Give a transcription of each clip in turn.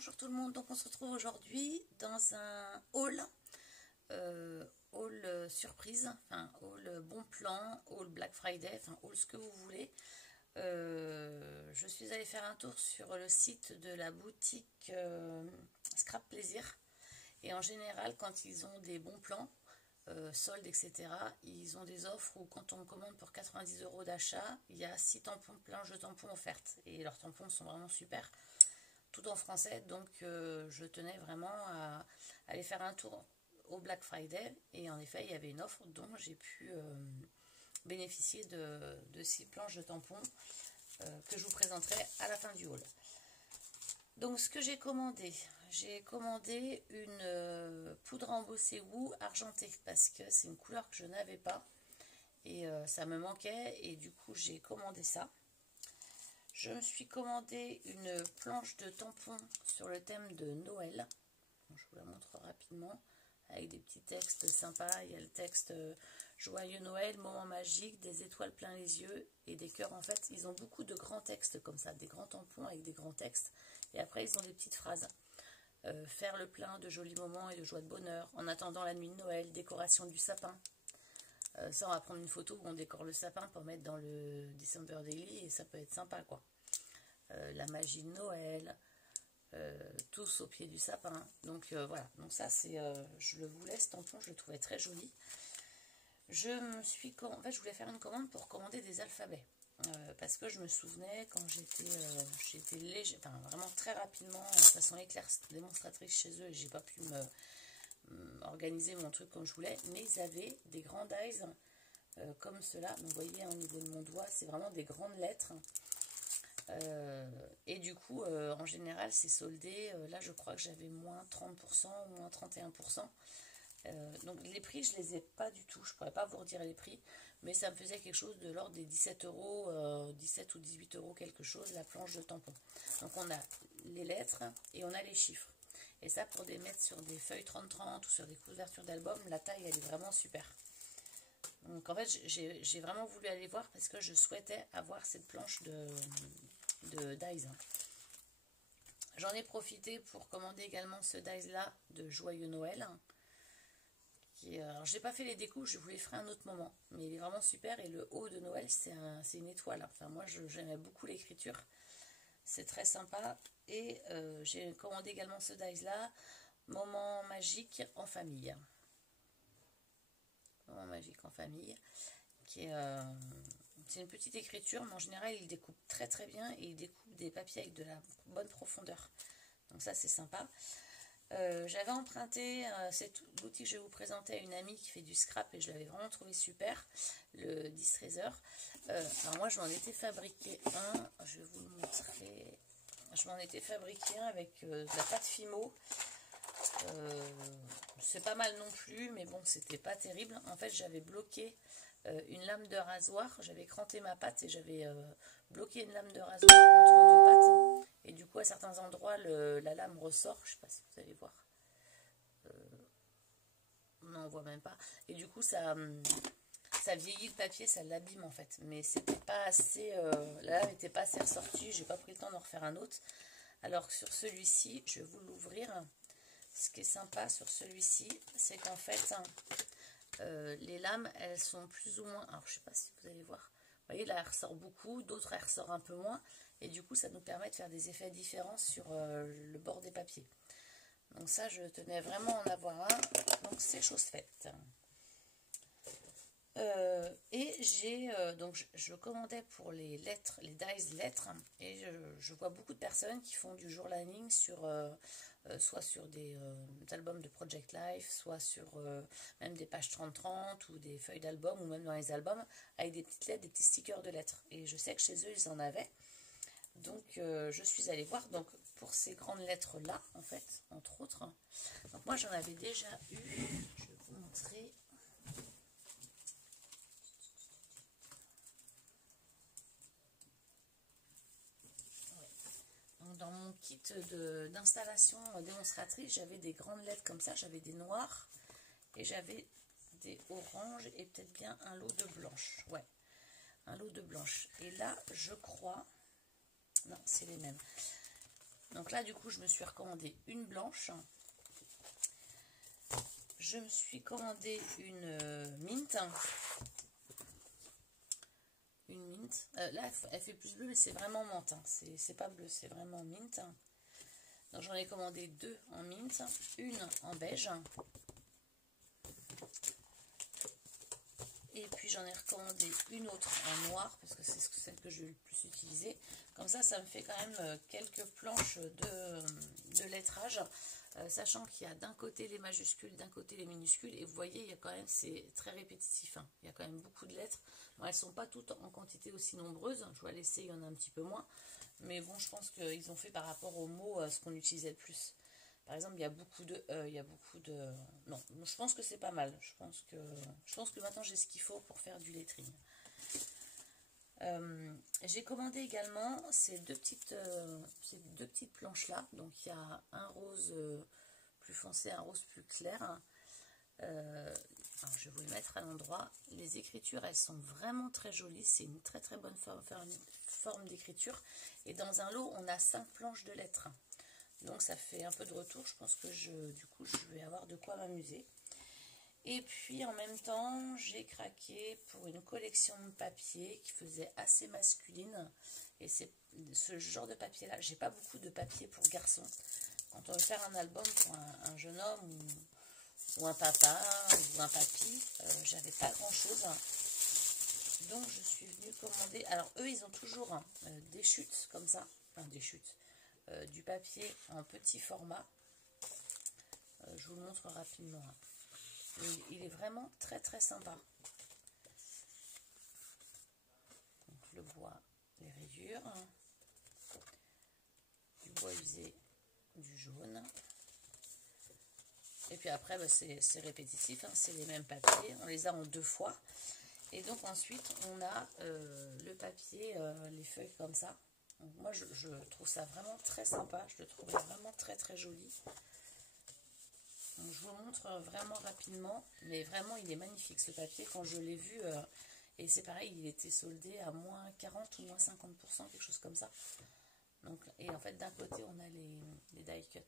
bonjour tout le monde. Donc on se retrouve aujourd'hui dans un haul, surprise, enfin haul bon plan, haul Black Friday, enfin haul ce que vous voulez. Je suis allée faire un tour sur le site de la boutique Scrap Plaisir. Et en général, quand ils ont des bons plans, soldes, etc., ils ont des offres où quand on commande pour 90 € d'achat, il y a 6 tampons, planches de tampons offertes. Et leurs tampons sont vraiment super, tout en français. Donc je tenais vraiment à aller faire un tour au Black Friday. Et en effet, il y avait une offre dont j'ai pu bénéficier de 6 planches de tampons que je vous présenterai à la fin du haul. Donc ce que j'ai commandé une poudre embossée Woo argentée parce que c'est une couleur que je n'avais pas et ça me manquait, et du coup j'ai commandé ça. Je me suis commandé une planche de tampons sur le thème de Noël. Je vous la montre rapidement avec des petits textes sympas. Il y a le texte Joyeux Noël, moment magique, des étoiles plein les yeux et des cœurs. En fait, ils ont beaucoup de grands textes comme ça, des grands tampons avec des grands textes. Et après, ils ont des petites phrases. Faire le plein de jolis moments et de joie de bonheur en attendant la nuit de Noël, décoration du sapin. Ça, on va prendre une photo où on décore le sapin pour mettre dans le December Daily et ça peut être sympa, quoi. La magie de Noël, tous au pied du sapin. Donc voilà, donc ça c'est, je le voulais ce tampon, je le trouvais très joli. En fait, je voulais faire une commande pour commander des alphabets. Parce que je me souvenais quand j'étais léger, enfin vraiment très rapidement, de façon éclair démonstratrice chez eux, et j'ai pas pu organiser mon truc comme je voulais, mais ils avaient des grands dies comme cela. Vous voyez, au niveau de mon doigt, c'est vraiment des grandes lettres. Et du coup, en général, c'est soldé. Là, je crois que j'avais moins 30%, moins 31%. Donc les prix, je les ai pas du tout. Je pourrais pas vous redire les prix, mais ça me faisait quelque chose de l'ordre des 17 €, 17 ou 18 € quelque chose, la planche de tampon. Donc on a les lettres et on a les chiffres. Et ça, pour les mettre sur des feuilles 30-30 ou sur des couvertures d'album, la taille, elle est vraiment super. Donc en fait, j'ai vraiment voulu aller voir parce que je souhaitais avoir cette planche de dies. J'en ai profité pour commander également ce dies là de Joyeux Noël. Alors j'ai pas fait les découpes, je vous les ferai un autre moment, mais il est vraiment super. Et le haut de Noël, c'est une étoile. Enfin moi j'aimais beaucoup l'écriture, c'est très sympa. Et j'ai commandé également ce dies là, moment magique en famille. Moment magique en famille, qui est c'est une petite écriture, mais en général il découpe très très bien et il découpe des papiers avec de la bonne profondeur. Donc ça c'est sympa. J'avais emprunté cette boutique que je vais vous présenter à une amie qui fait du scrap et je l'avais vraiment trouvé super, le Distressor. Alors moi je m'en étais fabriqué un, je vais vous le montrer. Je m'en étais fabriqué un avec de la pâte Fimo. C'est pas mal non plus, mais bon, c'était pas terrible. En fait, j'avais bloqué une lame de rasoir, j'avais cranté ma pâte et j'avais bloqué une lame de rasoir entre deux pâtes. Et du coup, à certains endroits, la lame ressort. Je sais pas si vous allez voir. Non, on voit même pas. Et du coup, ça vieillit le papier, ça l'abîme en fait. Mais c'était pas assez. La lame n'était pas assez ressortie. J'ai pas pris le temps d'en refaire un autre. Alors que sur celui-ci, je vais vous l'ouvrir. Ce qui est sympa sur celui-ci, c'est qu'en fait, les lames, elles sont plus ou moins... Alors, je sais pas si vous allez voir. Vous voyez, là, elle ressort beaucoup. D'autres, elle ressort un peu moins. Et du coup, ça nous permet de faire des effets différents sur le bord des papiers. Donc ça, je tenais vraiment à en avoir un. Donc, c'est chose faite. Et j'ai... donc, je commandais pour les lettres, les dies lettres. Et je vois beaucoup de personnes qui font du journaling sur... soit sur des albums de Project Life, soit sur même des pages 30-30 ou des feuilles d'album, ou même dans les albums, avec des petites lettres, des petits stickers de lettres. Et je sais que chez eux, ils en avaient. Donc, je suis allée voir donc, pour ces grandes lettres-là, en fait, entre autres. Donc, moi, j'en avais déjà eu. Je vais vous montrer. Dans mon kit d'installation démonstratrice, j'avais des grandes lettres comme ça, j'avais des noirs et j'avais des oranges et peut-être bien un lot de blanches. Ouais, un lot de blanches. Et là, je crois... Non, c'est les mêmes. Donc là, du coup, je me suis recommandé une blanche. Je me suis commandé une mint. Une mint. Là, elle fait plus bleu, mais c'est vraiment menthe. Hein. C'est pas bleu, c'est vraiment mint. Donc j'en ai commandé deux en mint, une en beige. Et puis j'en ai recommandé une autre en noir, parce que c'est celle que je vais le plus utiliser. Comme ça me fait quand même quelques planches de lettrage. Sachant qu'il y a d'un côté les majuscules, d'un côté les minuscules, et vous voyez, il y a quand même, c'est très répétitif, hein. Il y a quand même beaucoup de lettres. Bon, elles ne sont pas toutes en quantité aussi nombreuses, je vais laisser, il y en a un petit peu moins, mais bon, je pense qu'ils ont fait par rapport aux mots ce qu'on utilisait le plus. Par exemple, il y a beaucoup de non, je pense que c'est pas mal. Je pense que maintenant j'ai ce qu'il faut pour faire du lettering. J'ai commandé également ces deux petites planches là. Donc il y a un rose plus foncé, un rose plus clair. Alors, je vais vous les mettre à l'endroit. Les écritures, elles sont vraiment très jolies. C'est une très très bonne forme d'écriture. Et dans un lot, on a 5 planches de lettres. Donc ça fait un peu de retour. Je pense que du coup, je vais avoir de quoi m'amuser. Et puis en même temps, j'ai craqué pour une collection de papier qui faisait assez masculine. Et c'est ce genre de papier là. J'ai pas beaucoup de papier pour garçons. Quand on veut faire un album pour un jeune homme ou un papa ou un papy, j'avais pas grand chose. Donc je suis venue commander. Alors eux, ils ont toujours des chutes comme ça. Enfin des chutes. Du papier en petit format. Je vous le montre rapidement. Il est vraiment très très sympa. Donc le bois, les rayures, du bois usé, du jaune. Et puis après, bah, c'est répétitif, hein, c'est les mêmes papiers. On les a en 2 fois. Et donc ensuite, on a le papier, les feuilles comme ça. Donc moi, je trouve ça vraiment très sympa. Je le trouve vraiment très très joli. Donc, je vous montre vraiment rapidement, mais vraiment il est magnifique ce papier. Quand je l'ai vu, et c'est pareil, il était soldé à moins 40 ou moins 50%, quelque chose comme ça. Donc, et en fait d'un côté on a les die cuts.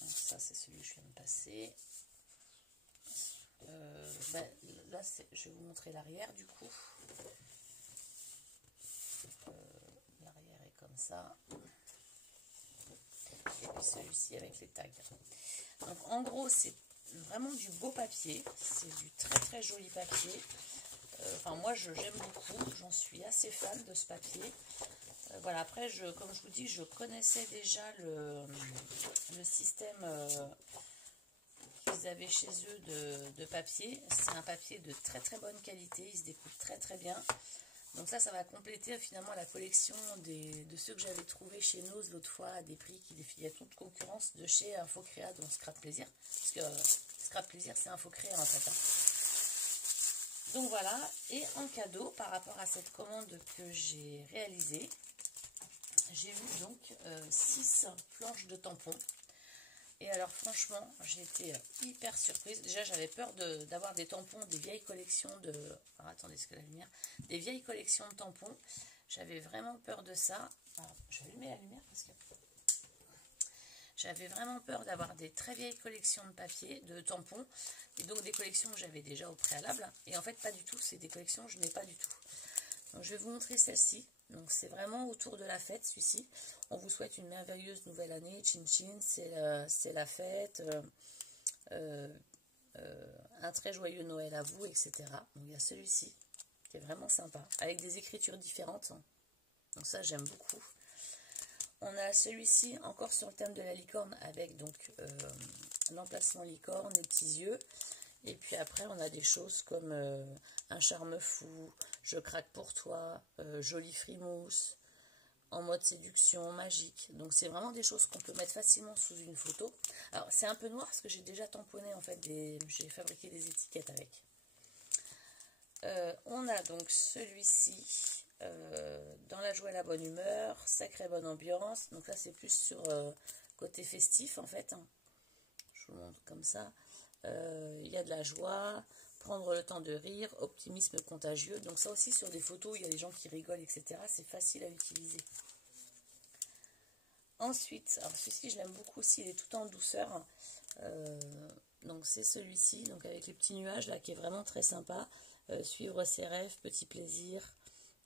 Donc ça c'est celui que je viens de passer. Là je vais vous montrer l'arrière du coup. L'arrière est comme ça. Et puis celui-ci avec les tags. Donc en gros c'est vraiment du beau papier, c'est du très très joli papier. Enfin moi j'aime beaucoup, j'en suis assez fan de ce papier. Voilà, après comme je vous dis, je connaissais déjà le système qu'ils avaient chez eux de papier. C'est un papier de très très bonne qualité, il se découpe très très bien. Donc ça va compléter finalement la collection de ceux que j'avais trouvé chez Nose l'autre fois à des prix qui défiaient toute concurrence de chez Infocréa, donc Scrap Plaisir. Parce que Scrap Plaisir, c'est Infocréa en fait. Hein. Donc voilà, et en cadeau, par rapport à cette commande que j'ai réalisée, j'ai eu donc 6 planches de tampons. Et alors franchement, j'ai été hyper surprise. Déjà, j'avais peur d'avoir des tampons, des vieilles collections de... Alors, attendez, est-ce que la lumière... Des vieilles collections de tampons. J'avais vraiment peur de ça. Alors, je vais allumer la lumière parce que... J'avais vraiment peur d'avoir des très vieilles collections de papier, de tampons. Et donc des collections que j'avais déjà au préalable. Et en fait, pas du tout. C'est des collections que je n'ai pas du tout. Donc, je vais vous montrer celle-ci. Donc c'est vraiment autour de la fête celui-ci. On vous souhaite une merveilleuse nouvelle année. Chin chin, c'est la fête. Un très joyeux Noël à vous, etc. Donc il y a celui-ci qui est vraiment sympa. Avec des écritures différentes. Donc ça j'aime beaucoup. On a celui-ci encore sur le thème de la licorne avec donc l'emplacement licorne, les petits yeux. Et puis après, on a des choses comme un charme fou, je craque pour toi, jolie frimousse, en mode séduction, magique. Donc, c'est vraiment des choses qu'on peut mettre facilement sous une photo. Alors, c'est un peu noir parce que j'ai déjà tamponné, en fait, j'ai fabriqué des étiquettes avec. On a donc celui-ci, dans la joie et la bonne humeur, sacrée bonne ambiance. Donc là, c'est plus sur côté festif, en fait. Hein. Je vous montre comme ça. Il y a de la joie, prendre le temps de rire, optimisme contagieux. Donc ça aussi sur des photos, il y a des gens qui rigolent, etc. C'est facile à utiliser. Ensuite, alors celui-ci je l'aime beaucoup aussi, il est tout en douceur. Donc c'est celui-ci, donc avec les petits nuages là, qui est vraiment très sympa. Suivre ses rêves, petit plaisir,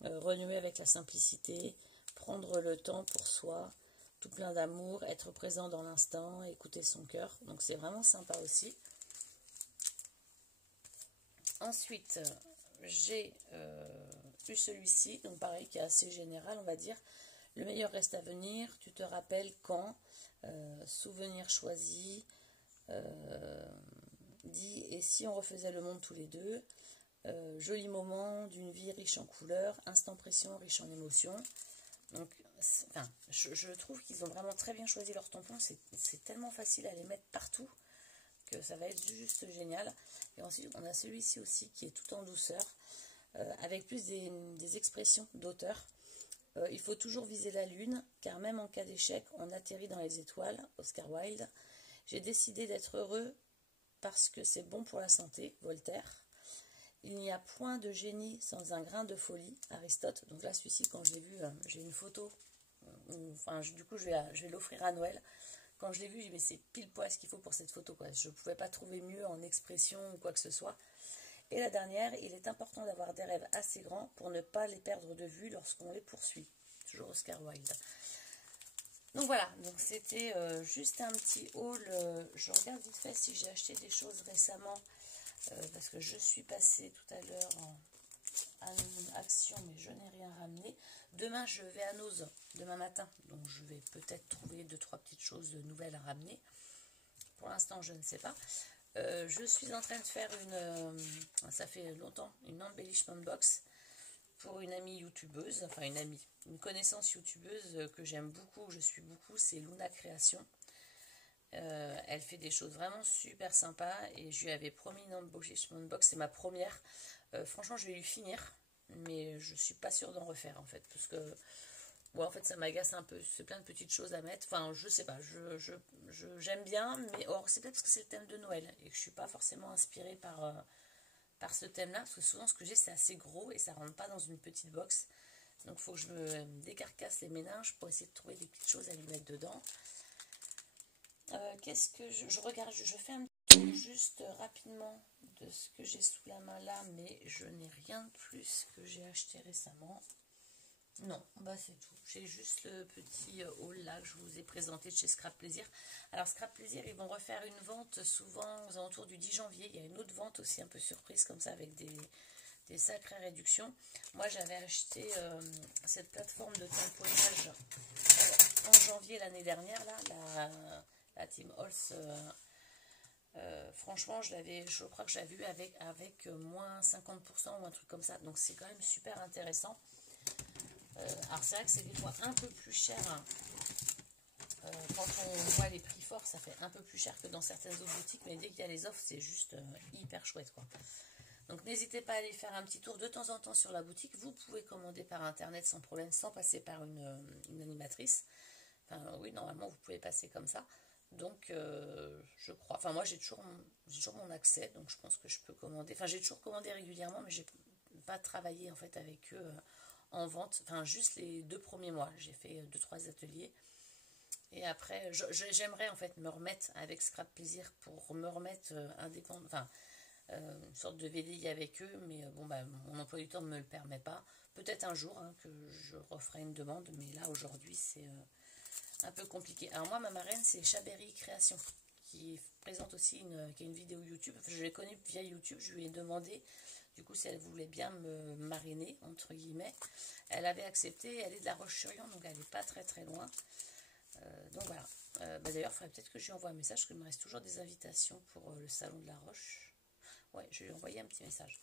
renouer avec la simplicité, prendre le temps pour soi, tout plein d'amour, être présent dans l'instant, écouter son cœur. Donc c'est vraiment sympa aussi. Ensuite, j'ai eu celui-ci, donc pareil, qui est assez général, on va dire. Le meilleur reste à venir, tu te rappelles quand, souvenir choisi, dit et si on refaisait le monde tous les deux, joli moment d'une vie riche en couleurs, instant pression riche en émotions. Donc, enfin, je trouve qu'ils ont vraiment très bien choisi leur tampon, c'est tellement facile à les mettre partout que ça va être juste génial. Et ensuite on a celui-ci aussi qui est tout en douceur, avec plus des expressions d'auteur. Il faut toujours viser la lune, car même en cas d'échec, on atterrit dans les étoiles. Oscar Wilde. J'ai décidé d'être heureux parce que c'est bon pour la santé. Voltaire. Il n'y a point de génie sans un grain de folie. Aristote. Donc là, celui-ci, quand je l'ai vu, j'ai une photo. Enfin, du coup, je vais l'offrir à Noël. Quand je l'ai vu, j'ai dit, mais c'est pile poil ce qu'il faut pour cette photo, quoi. Je ne pouvais pas trouver mieux en expression ou quoi que ce soit. Et la dernière, il est important d'avoir des rêves assez grands pour ne pas les perdre de vue lorsqu'on les poursuit. Toujours Oscar Wilde. Donc voilà, donc c'était juste un petit haul. Je regarde vite fait si j'ai acheté des choses récemment, parce que je suis passée tout à l'heure en action, mais je n'ai rien ramené. Demain, je vais à Noz, demain matin, donc je vais peut-être trouver 2-3 petites choses nouvelles à ramener. Pour l'instant, je ne sais pas. Je suis en train de faire ça fait longtemps, une embellishment box pour une amie youtubeuse, enfin une connaissance youtubeuse que j'aime beaucoup, que je suis beaucoup, c'est Luna Création. Elle fait des choses vraiment super sympas et je lui avais promis une embellishment box, c'est ma première. Franchement, je vais lui finir, mais je suis pas sûre d'en refaire en fait, parce que ouais, en fait, ça m'agace un peu. C'est plein de petites choses à mettre. Enfin, je sais pas. J'aime bien, mais c'est peut-être parce que c'est le thème de Noël et que je suis pas forcément inspirée par ce thème-là. Parce que souvent, ce que j'ai, c'est assez gros et ça rentre pas dans une petite box. Donc, il faut que je me décarcasse les méninges pour essayer de trouver des petites choses à lui mettre dedans. Qu'est-ce que je regarde? Je fais un petit tour juste rapidement de ce que j'ai sous la main là, mais je n'ai rien de plus que j'ai acheté récemment. Non, bah c'est tout. J'ai juste le petit haul là que je vous ai présenté de chez Scrap Plaisir. Alors Scrap Plaisir, ils vont refaire une vente souvent aux alentours du 10 janvier. Il y a une autre vente aussi un peu surprise comme ça avec des sacrées réductions. Moi j'avais acheté cette plateforme de tamponnage en janvier l'année dernière, là, la Team Halls. Franchement, je crois que je l'avais vu avec moins 50% ou un truc comme ça. Donc c'est quand même super intéressant. Alors c'est vrai que c'est des fois un peu plus cher, hein. Quand on voit les prix forts, ça fait un peu plus cher que dans certaines autres boutiques, mais dès qu'il y a les offres, c'est juste hyper chouette, quoi. Donc n'hésitez pas à aller faire un petit tour de temps en temps sur la boutique. Vous pouvez commander par internet sans problème, sans passer par une animatrice. Enfin oui, normalement vous pouvez passer comme ça. Donc je crois, enfin moi j'ai toujours mon accès, donc je pense que je peux commander. Enfin j'ai toujours commandé régulièrement, mais j'ai pas travaillé en fait avec eux en vente, enfin juste les 2 premiers mois, j'ai fait 2-3 ateliers et après j'aimerais en fait me remettre avec Scrap Plaisir pour me remettre indépendant, enfin une sorte de VDI avec eux, mais bon bah mon emploi du temps ne me le permet pas, peut-être un jour hein, que je referai une demande, mais là aujourd'hui c'est un peu compliqué. Alors moi ma marraine c'est Chabéry Création qui présente aussi qui a une vidéo YouTube, enfin, je l'ai connue via YouTube, je lui ai demandé. Du coup, si elle voulait bien me mariner, entre guillemets, elle avait accepté. Elle est de La Roche-sur-Yon, donc elle n'est pas très très loin. Donc voilà. Bah d'ailleurs, il faudrait peut-être que je lui envoie un message, parce qu'il me reste toujours des invitations pour le salon de La Roche. Ouais, je vais lui envoyer un petit message.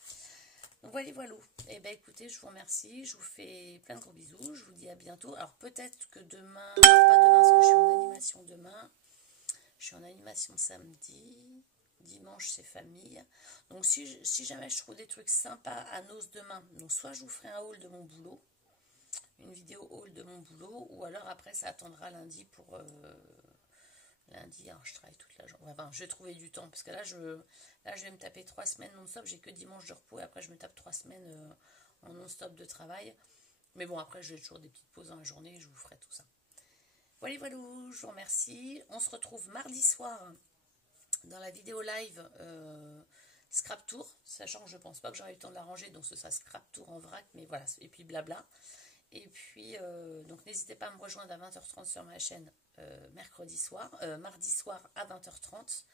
Donc voilà, voilà. Et ben écoutez, je vous remercie. Je vous fais plein de gros bisous. Je vous dis à bientôt. Alors peut-être que demain, alors pas demain, parce que je suis en animation demain. Je suis en animation samedi. Dimanche c'est famille. Donc si jamais je trouve des trucs sympas à Noz demain, donc soit je vous ferai un haul de mon boulot, une vidéo haul de mon boulot, ou alors après ça attendra lundi pour lundi. Alors je travaille toute la journée. Enfin, je vais trouver du temps parce que là je vais me taper 3 semaines non-stop. J'ai que dimanche de repos et après je me tape 3 semaines en non-stop de travail. Mais bon, après j'ai toujours des petites pauses dans la journée et je vous ferai tout ça. Voilà, voilà, je vous remercie. On se retrouve mardi soir dans la vidéo live Scrap Tour, sachant que je pense pas que j'aurai le temps de la ranger, donc ce sera Scrap Tour en vrac, mais voilà, et puis blabla. Et puis, donc n'hésitez pas à me rejoindre à 20h30 sur ma chaîne mardi soir à 20h30.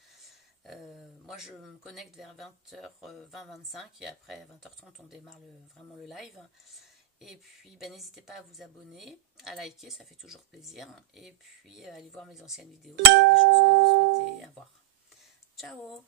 Moi, je me connecte vers 20h20-25 et après 20h30, on démarre vraiment le live. Et puis, ben, n'hésitez pas à vous abonner, à liker, ça fait toujours plaisir. Et puis, allez voir mes anciennes vidéos s'il y a des choses que vous souhaitez avoir. Ciao!